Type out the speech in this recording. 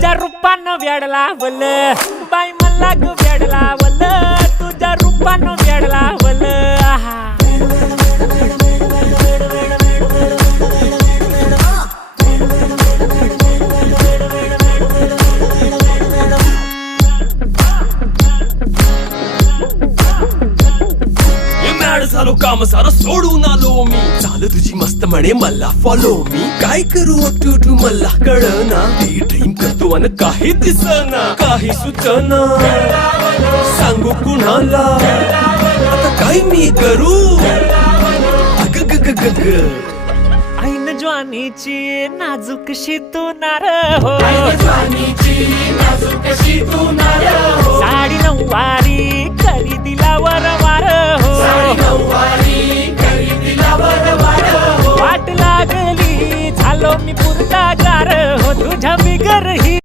तुझ्या रूपानं वेड लावल बाई मला ग वेड लावल तुझ्या रूपानं वेड लावल आहा झालो काम सारं सोडून आलो मी चाल तुझी मस्त म्हणे मला फॉलो मी काय करू टू मला कळना ती ड्रीम करतो अन काही दिसना काही सुचना सांगू कुणाला आता काय मी करू अग ग ग ग ग ऐन ज्वानीची नाजूकशी तू नार हो साडी नऊवारी करी दिला वरवार हो वाट लागली झालो मी पुरता गार हो तुझ्या बिगर ही